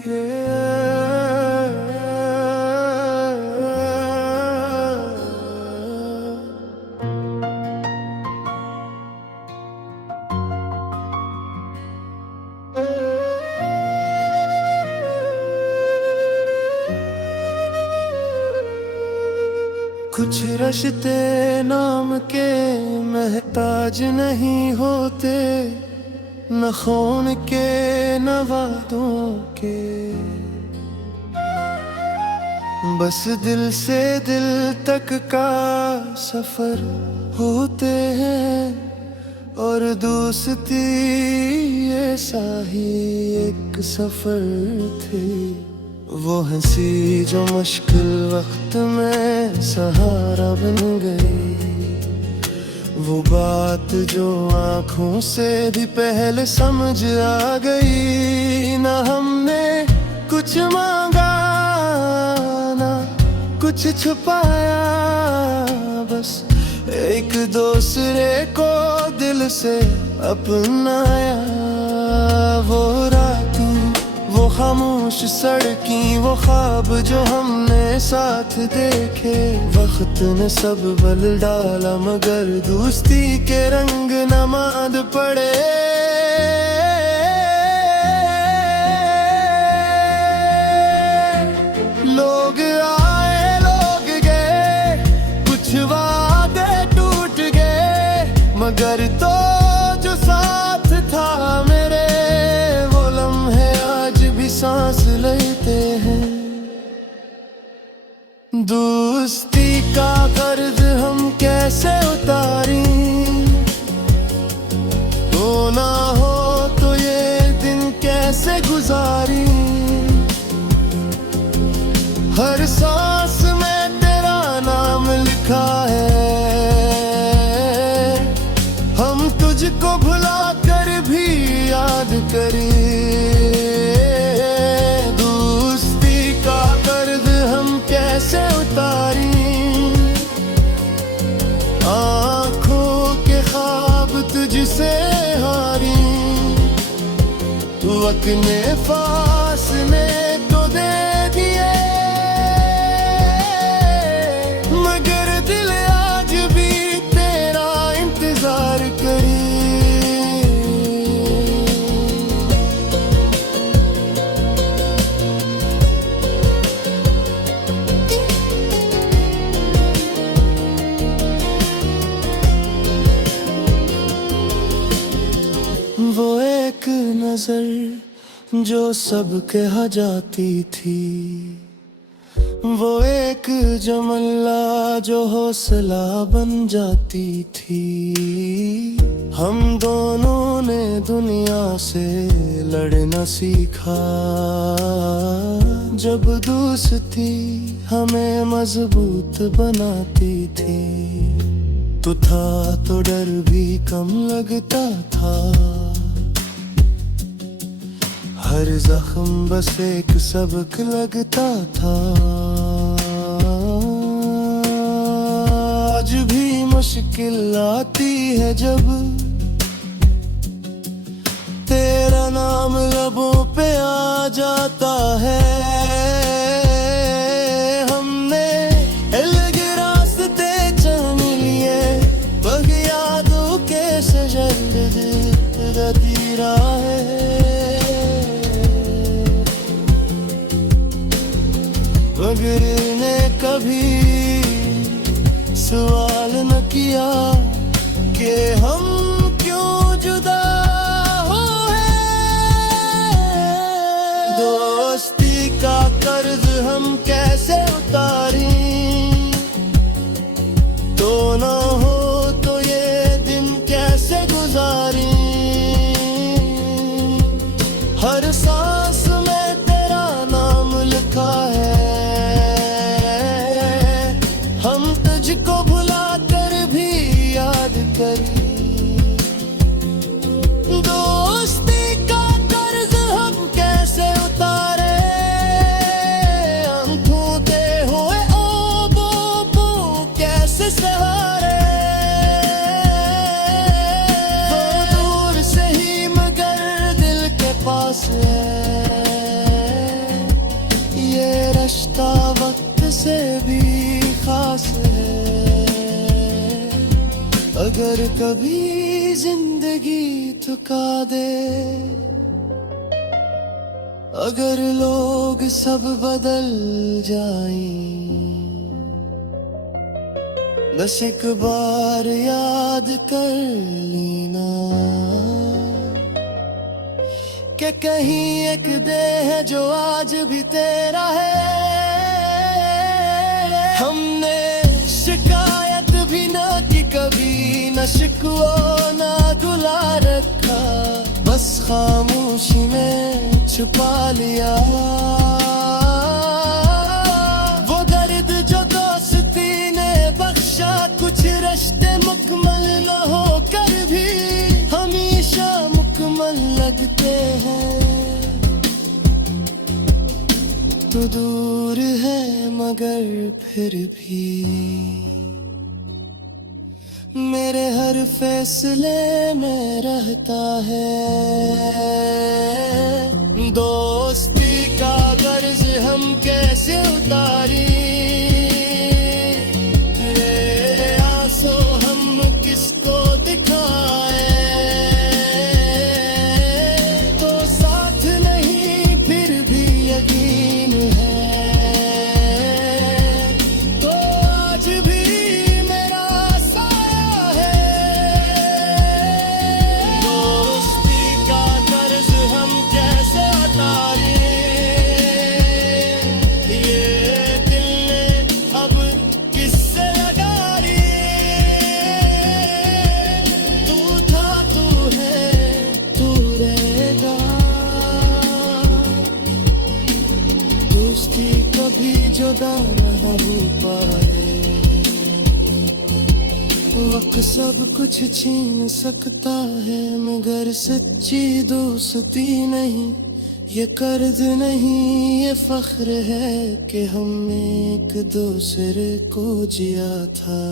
कुछ रिश्ते नाम के महताज नहीं होते, न खून के न वादों के, बस दिल से दिल तक का सफर होते हैं। और दोस्ती ऐसा ही एक सफर थी, वो हंसी जो मुश्किल वक्त में सहारा बन गई, वो बात जो आँखों से भी पहले समझ आ गई। ना हमने कुछ मांगा ना कुछ छुपाया, बस एक दूसरे को दिल से अपनाया। वो रातें, वो खामोश सड़कें, वो ख्वाब जो हमने साथ देखे, वक्त ने सब बदल डाला मगर दोस्ती के रंग न माद पड़े। लोग आए लोग गए, कुछ वादे टूट गए, मगर तो जो साथ था मेरे, वो लम्हे आज भी सांस लेते हैं। दोस्ती का कर्ज हम कैसे उतारें, तो ना हो तो ये दिन कैसे गुजारें। हर सांस में तेरा नाम लिखा है, हम तुझको भुला कर भी याद करें। दोस्ती का कर्ज हम कैसे उतारें, आँखों के ख्वाब तुझसे हारी, वक्त ने फासले तो दे दिए, मगर दिल आज भी तेरा इंतजार करे। वो एक नजर जो सबके यहाँ जाती थी, वो एक जमला जो हौसला बन जाती थी। हम दोनों ने दुनिया से लड़ना सीखा, जब दोस्ती हमें मजबूत बनाती थी। तू था तो डर भी कम लगता था, हर जख्म बस एक सबक लगता था। आज भी मुश्किल आती है जब तेरा नाम लबों पे आ जाता है। हमने अलग रास्ते चुन लिए, बग यादों के सजती राहें, मगर ने कभी सवाल न किया कि हम क्यों जुदा हुए। दोस्ती का कर्ज हम कैसे उतारें, तो न हो तो ये दिन कैसे गुजारें। अगर कभी जिंदगी थका दे, अगर लोग सब बदल जाएं, बस एक बार याद कर लेना कि कहीं एक देह है जो आज भी तेरा है। हमने शिकायत भी ना की कभी, न शिकवा ना गुला रखा, बस खामोशी में छुपा लिया वो दर्द जो दोस्ती ने बख्शा। कुछ रिश्ते मुकम्मल न होकर भी हमेशा मुकम्मल लगते हैं। तो दूर है मगर फिर भी मेरे हर फैसले में रहता है। दोस्ती का कर्ज हम कैसे उतारी, ये आंसू हम किसको दिखाए। तो साथ नहीं फिर भी यकीन है, तो आज भी मेरा साया है। दोस्ती का कर्ज हम कैसे उतारे, ये दिल ने अब किससे लगा ली। तू था तू है तू रहेगा, दोस्ती कभी जुदा न हो पाए। वक्त सब कुछ छीन सकता है मगर सच्ची दोस्ती नहीं। ये कर्ज नहीं ये फख्र है कि हमने एक दूसरे को जिया था।